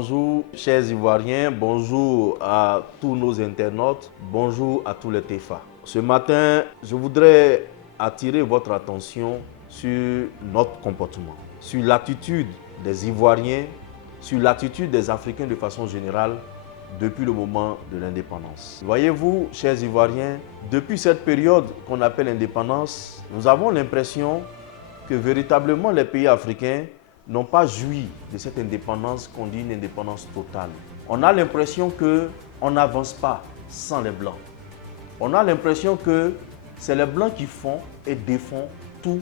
bonjour chers Ivoiriens, bonjour à tous nos internautes, bonjour à tous les TEFA. Ce matin, je voudrais attirer votre attention sur notre comportement, sur l'attitude des Ivoiriens, sur l'attitude des Africains de façon générale depuis le moment de l'indépendance. Voyez-vous, chers Ivoiriens, depuis cette période qu'on appelle l'indépendance, nous avons l'impression que véritablement les pays africains n'ont pas joui de cette indépendance qu'on dit une indépendance totale. On a l'impression qu'on n'avance pas sans les Blancs. On a l'impression que c'est les Blancs qui font et défont tout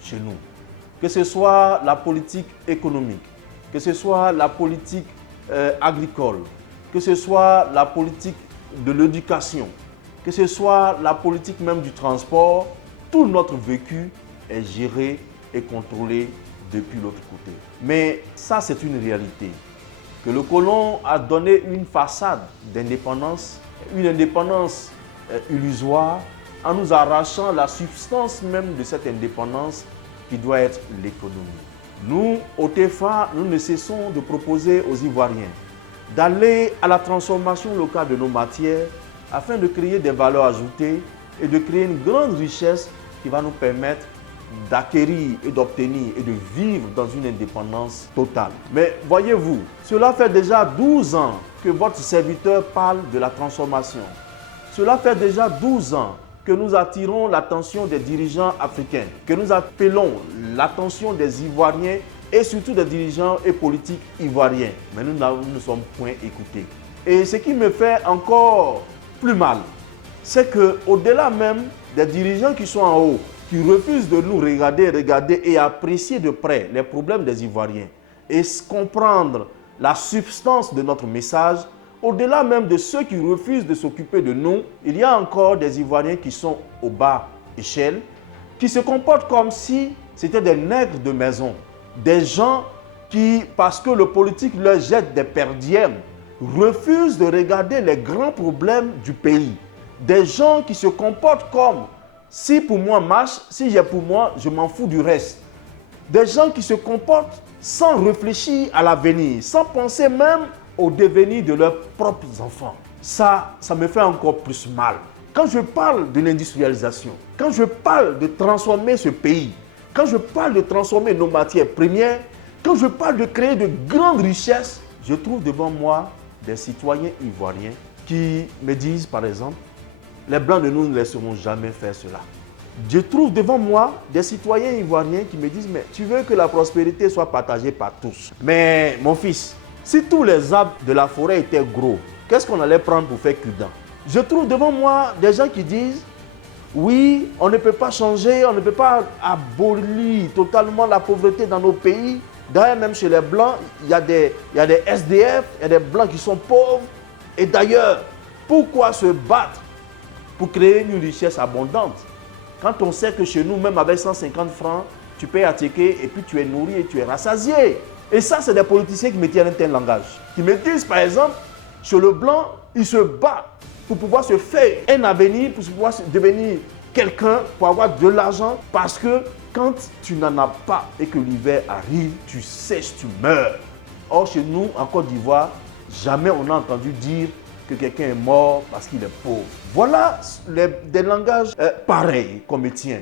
chez nous. Que ce soit la politique économique, que ce soit la politique agricole, que ce soit la politique de l'éducation, que ce soit la politique même du transport, tout notre vécu est géré et contrôlé depuis l'autre côté. Mais ça, c'est une réalité. Que le colon a donné une façade d'indépendance, une indépendance illusoire, en nous arrachant la substance même de cette indépendance qui doit être l'économie. Nous, au TEFA, nous ne cessons de proposer aux Ivoiriens d'aller à la transformation locale de nos matières afin de créer des valeurs ajoutées et de créer une grande richesse qui va nous permettre d'acquérir et d'obtenir et de vivre dans une indépendance totale. Mais voyez-vous, cela fait déjà 12 ans que votre serviteur parle de la transformation. Cela fait déjà 12 ans que nous attirons l'attention des dirigeants africains, que nous appelons l'attention des Ivoiriens et surtout des dirigeants et politiques ivoiriens. Mais nous ne sommes point écoutés. Et ce qui me fait encore plus mal, c'est qu'au-delà même des dirigeants qui sont en haut, qui refusent de nous regarder et apprécier de près les problèmes des Ivoiriens et comprendre la substance de notre message, au-delà même de ceux qui refusent de s'occuper de nous, il y a encore des Ivoiriens qui sont au bas échelle, qui se comportent comme si c'était des nègres de maison, des gens qui, parce que le politique leur jette des perdièmes, refusent de regarder les grands problèmes du pays. Des gens qui se comportent comme si pour moi marche, si j'ai pour moi, je m'en fous du reste. Des gens qui se comportent sans réfléchir à l'avenir, sans penser même au devenir de leurs propres enfants. Ça me fait encore plus mal. Quand je parle de l'industrialisation, quand je parle de transformer ce pays, quand je parle de transformer nos matières premières, quand je parle de créer de grandes richesses, je trouve devant moi des citoyens ivoiriens qui me disent par exemple, les Blancs ne nous laisseront jamais faire cela. Je trouve devant moi des citoyens ivoiriens qui me disent, mais tu veux que la prospérité soit partagée par tous. Mais mon fils, si tous les arbres de la forêt étaient gros, qu'est-ce qu'on allait prendre pour faire cul-dent? Je trouve devant moi des gens qui disent, oui, on ne peut pas changer, on ne peut pas abolir totalement la pauvreté dans nos pays. D'ailleurs, même chez les Blancs, il y a des SDF, il y a des Blancs qui sont pauvres. Et d'ailleurs, pourquoi se battre pour créer une richesse abondante? Quand on sait que chez nous, même avec 150 francs, tu payes à ticket et puis tu es nourri et tu es rassasié. Et ça, c'est des politiciens qui me tiennent un tel langage. Qui me disent, par exemple, chez le Blanc, il se bat pour pouvoir se faire un avenir, pour pouvoir devenir quelqu'un, pour avoir de l'argent. Parce que quand tu n'en as pas et que l'hiver arrive, tu sèches, tu meurs. Or, chez nous, en Côte d'Ivoire, jamais on a entendu dire que quelqu'un est mort parce qu'il est pauvre. Voilà des langages pareils qu'on me tient.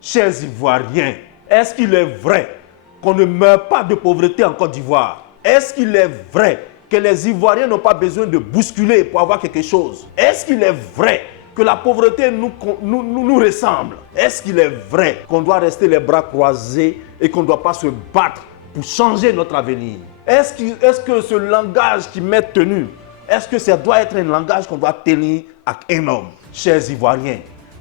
Chers Ivoiriens, est-ce qu'il est vrai qu'on ne meurt pas de pauvreté en Côte d'Ivoire? Est-ce qu'il est vrai que les Ivoiriens n'ont pas besoin de bousculer pour avoir quelque chose? Est-ce qu'il est vrai que la pauvreté nous ressemble? Est-ce qu'il est vrai qu'on doit rester les bras croisés et qu'on ne doit pas se battre pour changer notre avenir? Est-ce que ce langage qui m'est tenu, est-ce que ça doit être un langage qu'on doit tenir avec un homme? Chers Ivoiriens,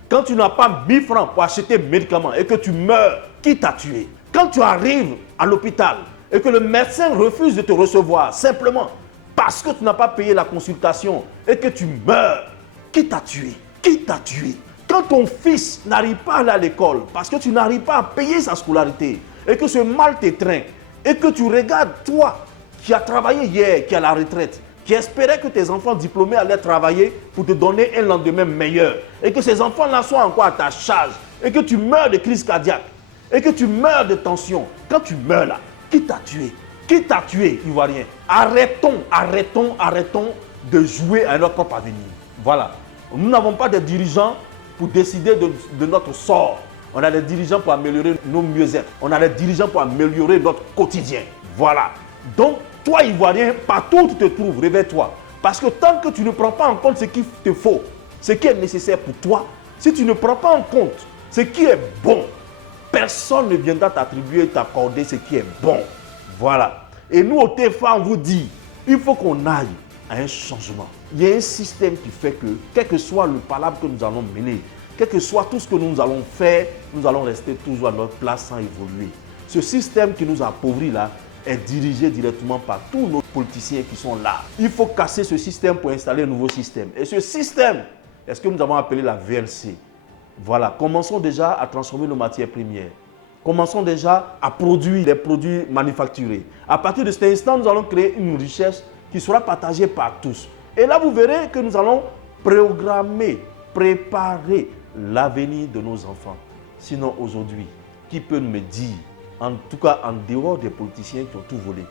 quand tu n'as pas 1000 francs pour acheter des médicaments et que tu meurs, qui t'a tué? Quand tu arrives à l'hôpital et que le médecin refuse de te recevoir simplement parce que tu n'as pas payé la consultation et que tu meurs, qui t'a tué? Qui t'a tué? Quand ton fils n'arrive pas à aller à l'école parce que tu n'arrives pas à payer sa scolarité et que ce mal t'étreint et que tu regardes toi qui as travaillé hier, qui est à la retraite, qui espérait que tes enfants diplômés allaient travailler pour te donner un lendemain meilleur et que ces enfants-là soient encore à ta charge et que tu meurs de crise cardiaque et que tu meurs de tension. Quand tu meurs là, qui t'a tué? Qui t'a tué, Ivoirien? Arrêtons de jouer à notre propre avenir. Voilà. Nous n'avons pas de dirigeants pour décider de notre sort. On a des dirigeants pour améliorer nos mieux-être. On a des dirigeants pour améliorer notre quotidien. Voilà. Donc, toi, Ivoirien, partout où tu te trouves, réveille-toi. Parce que tant que tu ne prends pas en compte ce qu'il te faut, ce qui est nécessaire pour toi, si tu ne prends pas en compte ce qui est bon, personne ne viendra t'attribuer, t'accorder ce qui est bon. Voilà. Et nous, au TFA, on vous dit, il faut qu'on aille à un changement. Il y a un système qui fait que, quel que soit le palabre que nous allons mener, quel que soit tout ce que nous allons faire, nous allons rester toujours à notre place sans évoluer. Ce système qui nous appauvrit là est dirigé directement par tous nos politiciens qui sont là. Il faut casser ce système pour installer un nouveau système. Et ce système, est ce que nous avons appelé la VNC. Voilà, commençons déjà à transformer nos matières premières. Commençons déjà à produire des produits manufacturés. À partir de cet instant, nous allons créer une richesse qui sera partagée par tous. Et là, vous verrez que nous allons programmer, préparer l'avenir de nos enfants. Sinon, aujourd'hui, qui peut me dire, en tout cas en dehors des politiciens qui ont tout volé,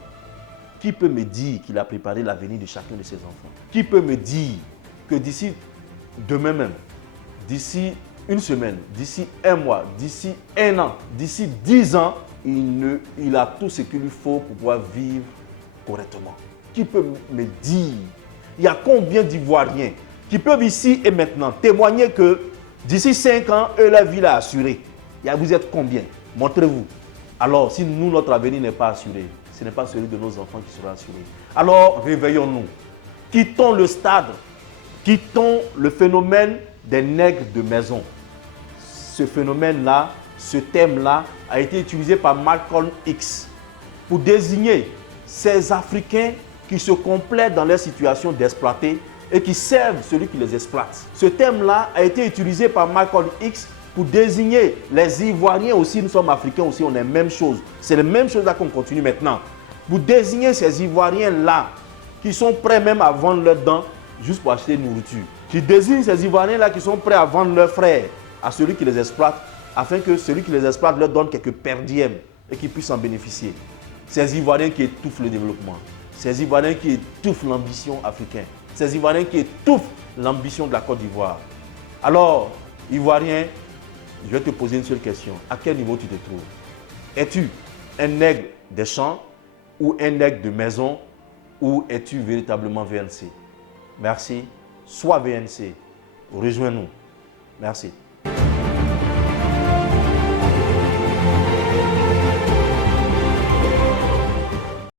qui peut me dire qu'il a préparé l'avenir de chacun de ses enfants? Qui peut me dire que d'ici demain même, d'ici une semaine, d'ici un mois, d'ici un an, d'ici 10 ans, il a tout ce qu'il lui faut pour pouvoir vivre correctement? Qui peut me dire? Il y a combien d'Ivoiriens qui peuvent ici et maintenant témoigner que d'ici 5 ans, eux, la vie est assurée? Vous êtes combien? Montrez-vous. Alors, si nous, notre avenir n'est pas assuré, ce n'est pas celui de nos enfants qui sera assuré. Alors, réveillons-nous. Quittons le stade, quittons le phénomène des nègres de maison. Ce phénomène-là, ce thème-là, a été utilisé par Malcolm X pour désigner ces Africains qui se complètent dans leur situation d'exploiter et qui servent celui qui les exploite. Ce thème-là a été utilisé par Malcolm X pour désigner les Ivoiriens aussi. Nous sommes Africains aussi, on est la même chose. C'est la même chose là qu'on continue maintenant. Pour désigner ces Ivoiriens-là qui sont prêts même à vendre leurs dents juste pour acheter une nourriture. Qui désignent ces Ivoiriens-là qui sont prêts à vendre leurs frères à celui qui les exploite, afin que celui qui les exploite leur donne quelques perdièmes et qu'ils puissent en bénéficier. Ces Ivoiriens qui étouffent le développement. Ces Ivoiriens qui étouffent l'ambition africaine. Ces Ivoiriens qui étouffent l'ambition de la Côte d'Ivoire. Alors, Ivoirien, je vais te poser une seule question. À quel niveau tu te trouves? Es-tu un nègre des champs ou un nègre de maison, ou es-tu véritablement VNC? Merci. Sois VNC. Rejoins-nous. Merci.